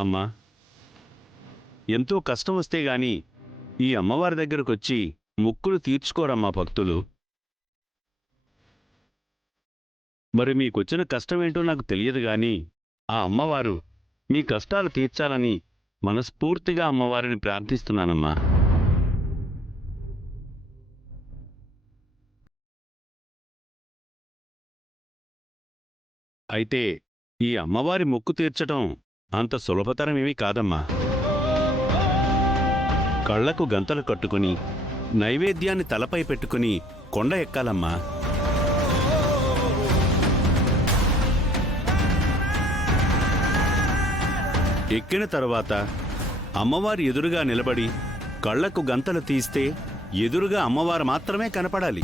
అమ్మా, ఎంతో కష్టం వస్తే గాని ఈ అమ్మవారి దగ్గరకొచ్చి మొక్కులు తీర్చుకోరమ్మా భక్తులు. మరి మీకొచ్చిన కష్టమేంటో నాకు తెలియదు గాని ఆ అమ్మవారు మీ కష్టాలు తీర్చాలని మనస్ఫూర్తిగా అమ్మవారిని ప్రార్థిస్తున్నానమ్మా. అయితే ఈ అమ్మవారి మొక్కు తీర్చటం అంత సులభతరమేమీ కాదమ్మా. కళ్లకు గంతలు కట్టుకుని నైవేద్యాన్ని తలపై పెట్టుకుని కొండ ఎక్కాలమ్మా. ఎక్కిన తరువాత అమ్మవారి ఎదురుగా నిలబడి కళ్లకు గంతలు తీస్తే ఎదురుగా అమ్మవారు మాత్రమే కనపడాలి.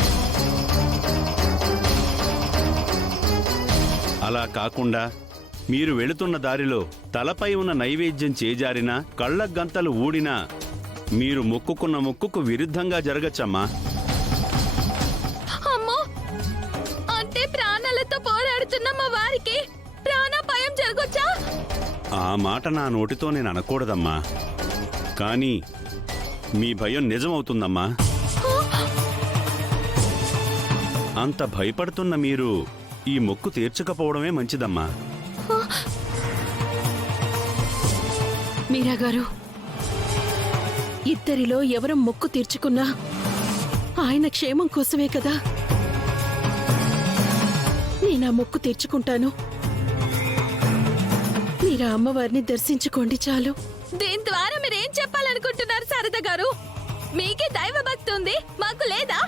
అలా కాకుండా మీరు వెళుతున్న దారిలో తలపై ఉన్న నైవేద్యం చేజారినా కళ్ల గంతలు ఊడినా మీరు మొక్కుకున్న మొక్కుకు విరుద్ధంగా జరగచ్చమ్మా. అమ్మో, అంటే ప్రాణాలతో పోరాడుతున్న మా వారికి ప్రాణాపాయం జరగొచ్చా? ఆ మాట నా నోటితో నేను అనకూడదమ్మా, కానీ మీ భయం నిజమవుతుందమ్మా. అంత భయపడుతున్న మీరు ఈ మొక్కు తీర్చకపోవడమే మంచిదమ్మా. మీరా గారు, ఇద్దరిలో ఎవరు మొక్కు తీర్చుకున్నా ఆయన క్షేమం కోసమే కదా. నేనా మొక్కు తీర్చుకుంటాను. మీరా అమ్మవారిని దర్శించుకోండి చాలు. దీని ద్వారా మీరేం చెప్పాలనుకుంటున్నారు శారద గారు? మీకే దైవ భక్తి ఉంది, మాకు లేదా?